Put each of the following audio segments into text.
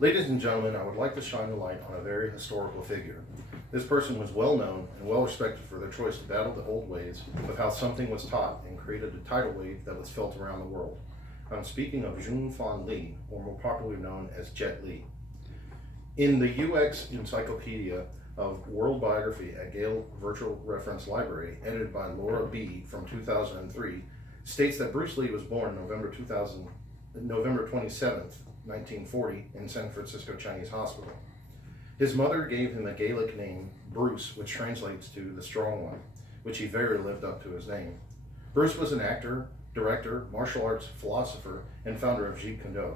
Ladies and gentlemen, I would like to shine a light on a very historical figure. This person was well known and well respected for their choice to battle the old ways of how something was taught and created a tidal wave that was felt around the world. I'm speaking of Jun Fan Lee, or more popularly known as Jet Li. In the UX Encyclopedia of World Biography at Gale Virtual Reference Library, edited by Laura B. from 2003, states that Bruce Lee was born November 27th, 1940, in San Francisco Chinese Hospital. His mother gave him a Gaelic name, Bruce, which translates to the strong one, which he very lived up to his name. Bruce was an actor, director, martial arts philosopher, and founder of Jeet Kune Do.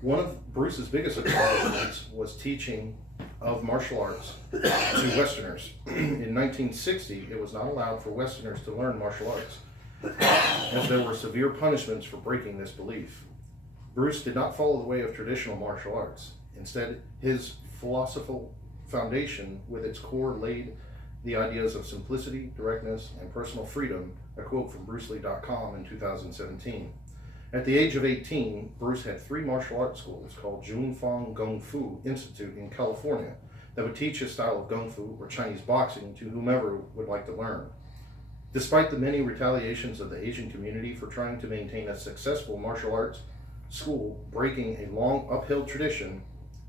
One of Bruce's biggest accomplishments was teaching of martial arts to Westerners. In 1960, it was not allowed for Westerners to learn martial arts, as there were severe punishments for breaking this belief. Bruce did not follow the way of traditional martial arts. Instead, his philosophical foundation with its core laid the ideas of simplicity, directness, and personal freedom, a quote from BruceLee.com in 2017. At the age of 18, Bruce had 3 martial arts schools called Junfang Gung Fu Institute in California that would teach his style of Gung Fu or Chinese boxing to whomever would like to learn. Despite the many retaliations of the Asian community for trying to maintain a successful martial arts school breaking a long uphill tradition,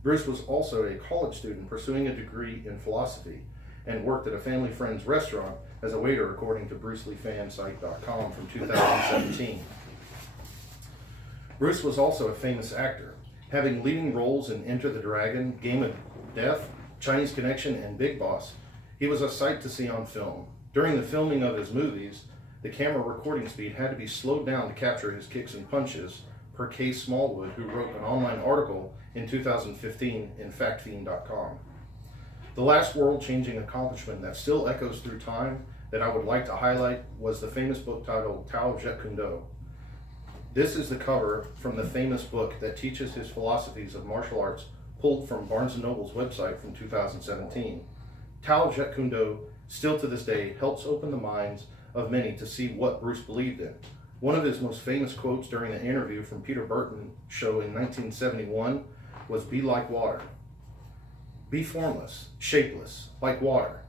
Bruce was also a college student pursuing a degree in philosophy and worked at a family friend's restaurant as a waiter, according to BruceLeeFansite.com from 2017. Bruce was also a famous actor, having leading roles in Enter the Dragon, Game of Death, Chinese Connection, and Big Boss. He was a sight to see on film. During the filming of his movies, the camera recording speed had to be slowed down to capture his kicks and punches, per Case Smallwood, who wrote an online article in 2015 in FactFiend.com. The last world-changing accomplishment that still echoes through time that I would like to highlight was the famous book titled Tao Jet Kune Do. This is the cover from the famous book that teaches his philosophies of martial arts, pulled from Barnes & Noble's website from 2017. Tao Jet Kune Do, still to this day, helps open the minds of many to see what Bruce believed in. One of his most famous quotes during an interview from Peter Burton show in 1971 was, "Be like water. Be formless, shapeless, like water.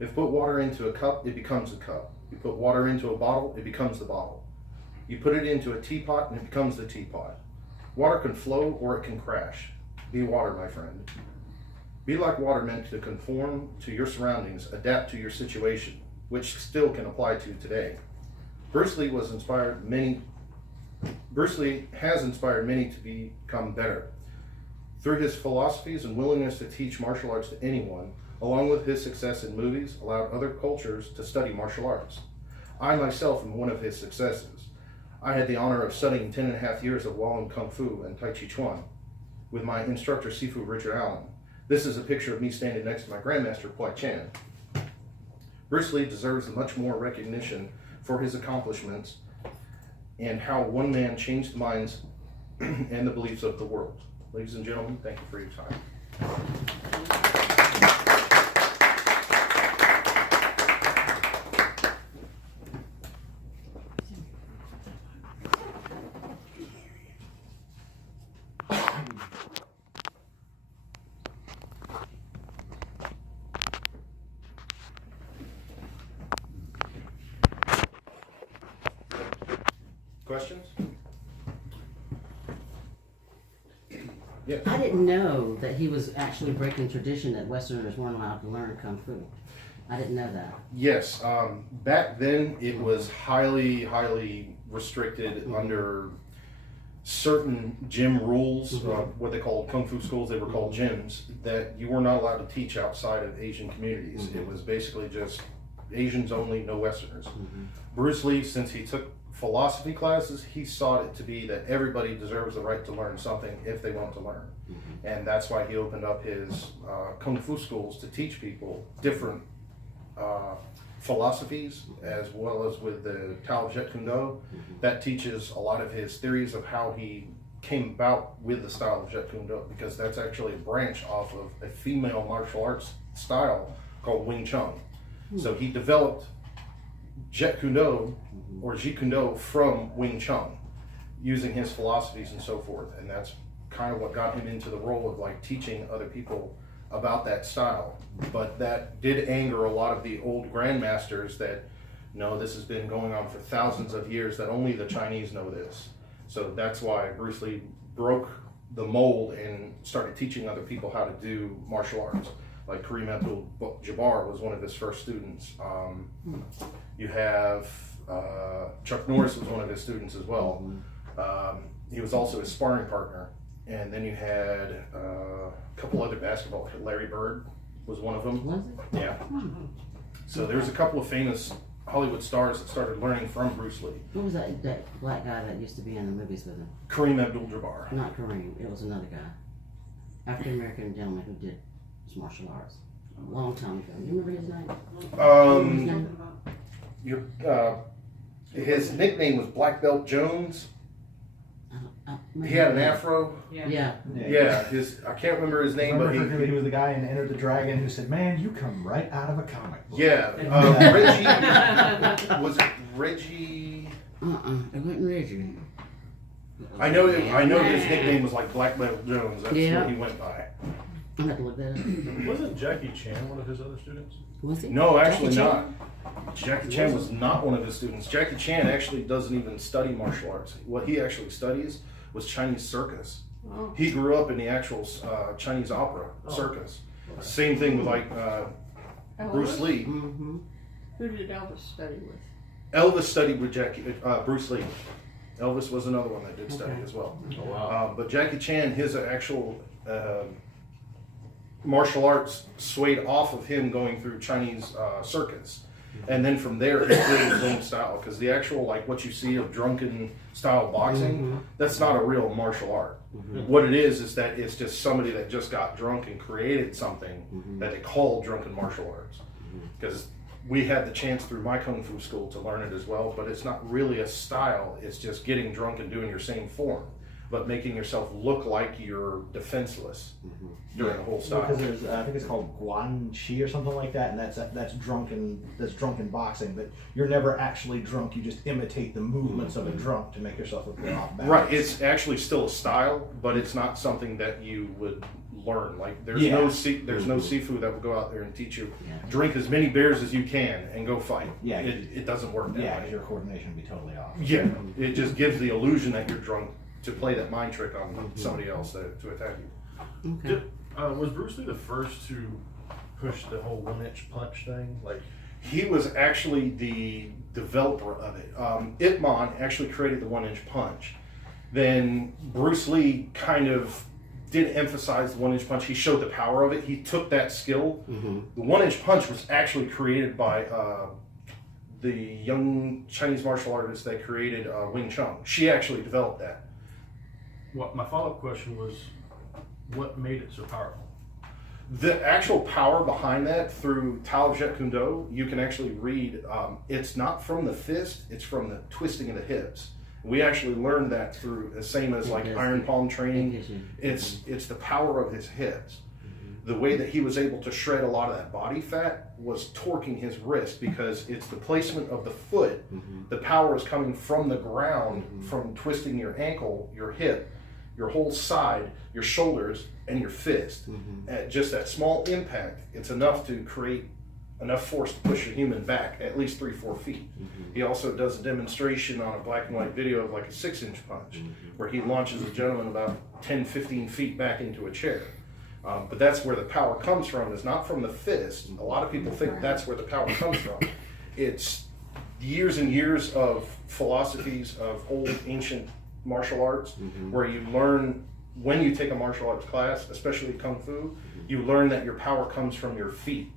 If put water into a cup, it becomes a cup. You put water into a bottle, it becomes the bottle. You put it into a teapot and it becomes the teapot. Water can flow or it can crash. Be water, my friend. Be like water, meant to conform to your surroundings, adapt to your situation," which still can apply to today. Bruce Lee has inspired many to become better. Through his philosophies and willingness to teach martial arts to anyone, along with his success in movies, allowed other cultures to study martial arts. I myself am one of his successes. I had the honor of studying 10.5 years of Wallin Kung Fu and Tai Chi Chuan with my instructor Sifu Richard Allen. This is a picture of me standing next to my grandmaster Kwai Chan. Bruce Lee deserves much more recognition for his accomplishments and how one man changed the minds and the beliefs of the world. Ladies and gentlemen, thank you for your time. Questions? Yes. I didn't know that he was actually breaking tradition, that Westerners weren't allowed to learn Kung Fu. I didn't know that. Yes. Back then, it was highly restricted under certain gym rules, what they called Kung Fu schools. They were called gyms, that you were not allowed to teach outside of Asian communities. It was basically just Asians only, no Westerners. Bruce Lee, since he took philosophy classes, he sought it to be that everybody deserves the right to learn something if they want to learn. And that's why he opened up his Kung Fu schools to teach people different philosophies, as well as with the Tao Jet Kune Do, that teaches a lot of his theories of how he came about with the style of Jet Kune Do, because that's actually a branch off of a female martial arts style called Wing Chun. So he developed Jet Kune Do or Jeet Kune Do from Wing Chun, using his philosophies and so forth, and that's kind of what got him into the role of like teaching other people about that style. But that did anger a lot of the old grandmasters that, no, this has been going on for thousands of years, that only the Chinese know this. So that's why Bruce Lee broke the mold and started teaching other people how to do martial arts. Like Kareem Abdul-Jabbar was one of his first students. You have Chuck Norris was one of his students as well. He was also his sparring partner. And then you had a couple other basketball. Larry Bird was one of them. Was it? Yeah. So there's a couple of famous Hollywood stars that started learning from Bruce Lee. Who was that black guy that used to be in the movies with him? Kareem Abdul-Jabbar. Not Kareem. It was another guy. African American gentleman who did martial arts. A long time ago. You remember his name? His nickname was Black Belt Jones. He had an afro. Yeah. Yeah, I can't remember his name, but he was the guy in Enter the Dragon who said, "Man, you come right out of a comic book." Yeah, Reggie, was it Reggie? It wasn't Reggie. I know his nickname was like Black Belt Jones. That's what he went by. I'm gonna look that up. Wasn't Jackie Chan one of his other students? Was he? No, actually Jackie not. Jackie Chan was not one of his students. Jackie Chan actually doesn't even study martial arts. What he actually studies was Chinese circus. Oh. He grew up in the actual Chinese opera circus. Same thing with like Bruce Lee. Mm-hmm. Who did Elvis study with? Elvis studied with Bruce Lee. Elvis was another one that did study as well. Oh, wow. But Jackie Chan, his actual martial arts swayed off of him going through Chinese circus. And then from there, he created his own style. Because the actual, like what you see of drunken style boxing, that's not a real martial art. What it is that it's just somebody that just got drunk and created something that they call drunken martial arts. Because we had the chance through my Kung Fu school to learn it as well, but it's not really a style. It's just getting drunk and doing your same form, but making yourself look like you're defenseless during the whole style. Because there's, I think it's called Guan Chi or something like that, and that's drunken boxing. But you're never actually drunk. You just imitate the movements of a drunk to make yourself look off balance. Right. It's actually still a style, but it's not something that you would learn. Like there's no Sifu that will go out there and teach you drink as many beers as you can and go fight. Yeah. It doesn't work that way. Your coordination would be totally off. Yeah. It just gives the illusion that you're drunk to play that mind trick on somebody else to attack you. Okay. Was Bruce Lee the first to push the whole 1-inch punch thing? Like, He was actually the developer of it. Ip Man actually created the 1-inch punch. Then Bruce Lee kind of did emphasize the 1-inch punch. He showed the power of it. He took that skill. The 1-inch punch was actually created by the young Chinese martial artist that created Wing Chun. She actually developed that. what my follow-up question was, what made it so powerful? The actual power behind that through Tao of Jeet Kune Do, you can actually read, it's not from the fist, it's from the twisting of the hips. We actually learned that through the same as like iron palm training. It's the power of his hips. The way that he was able to shred a lot of that body fat was torquing his wrist, because it's the placement of the foot. The power is coming from the ground, from twisting your ankle, your hip, your whole side, your shoulders, and your fist. At just that small impact, it's enough to create enough force to push a human back at least 3-4 feet. He also does a demonstration on a black and white video of like a 6-inch punch, where he launches a gentleman about 10-15 feet back into a chair. But that's where the power comes from, is not from the fist. A lot of people think that's where the power comes from. It's years and years of philosophies of old ancient martial arts, where you learn, when you take a martial arts class, especially Kung Fu, you learn that your power comes from your feet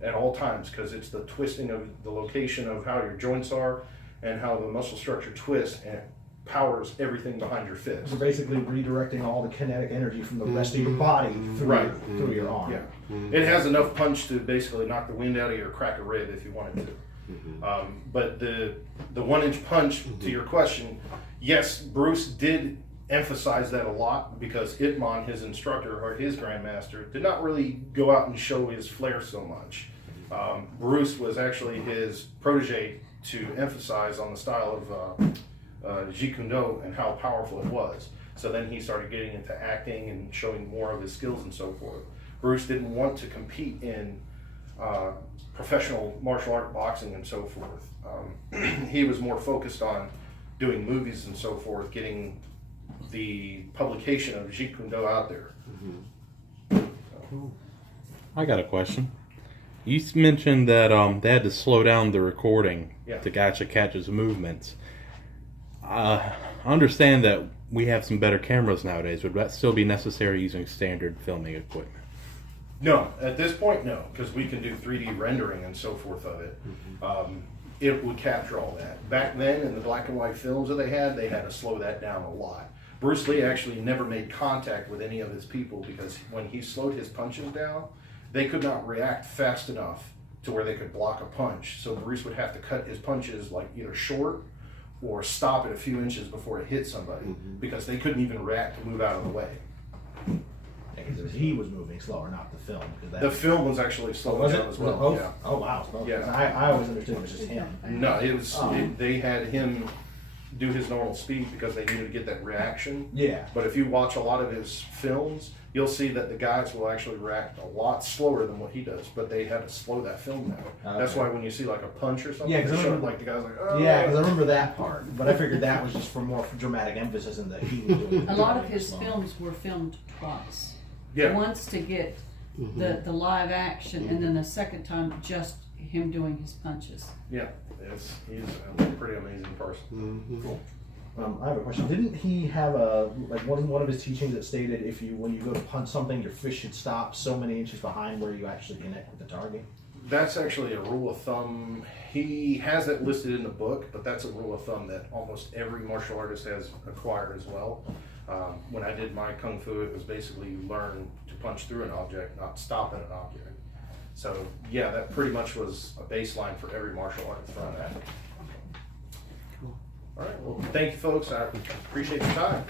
at all times, because it's the twisting of the location of how your joints are and how the muscle structure twists, and it powers everything behind your fist. You're basically redirecting all the kinetic energy from the rest of your body through your arm. Yeah, it has enough punch to basically knock the wind out of you or crack a rib if you wanted to. But the 1-inch punch, to your question, yes, Bruce did emphasize that a lot, because Ip Man, his instructor or his grandmaster, did not really go out and show his flair so much. Bruce was actually his protege to emphasize on the style of Jeet Kune Do and how powerful it was. So then he started getting into acting and showing more of his skills and so forth. Bruce didn't want to compete in professional martial art boxing and so forth. He was more focused on doing movies and so forth, getting the publication of Jeet Kune Do out there. I got a question. You mentioned that they had to slow down the recording Yeah. to actually catch his movements. I understand that we have some better cameras nowadays. Would that still be necessary using standard filming equipment? No, at this point, no, because we can do 3D rendering and so forth of it. It would capture all that. Back then, in the black and white films that they had to slow that down a lot. Bruce Lee actually never made contact with any of his people because when he slowed his punches down, they could not react fast enough to where they could block a punch. So Bruce would have to cut his punches like either short or stop it a few inches before it hit somebody because they couldn't even react to move out of the way. Because he was moving slower, not the film. 'Cause that The film was actually slowing was it? down as Was it well. both? Yeah. Oh wow, it's both. Yeah. 'Cause I always understood it was just him. No, it was Oh. they had him do his normal speed because they needed to get that reaction. Yeah. But if you watch a lot of his films, you'll see that the guys will actually react a lot slower than what he does. But they had to slow that film down. That's Okay. why when you see like a punch or something, Yeah, 'cause they I show remember- like the guys like, oh. Yeah, because I remember that part, but I figured that was just for more dramatic emphasis in that he was doing. A lot of doing it his slow. films were filmed twice. Yeah. Once to get the live action, and then the second time just him doing his punches. Yeah, he's a pretty amazing person. Cool. I have a question. Didn't he have one of his teachings that stated when you go to punch something, your fist should stop so many inches behind where you actually connect with the target? That's actually a rule of thumb. He has it listed in the book, but that's a rule of thumb that almost every martial artist has acquired as well. When I did my Kung Fu, it was basically you learn to punch through an object, not stop at an object. So yeah, that pretty much was a baseline for every martial art thrown at it. All right, well, thank you folks. I appreciate your time.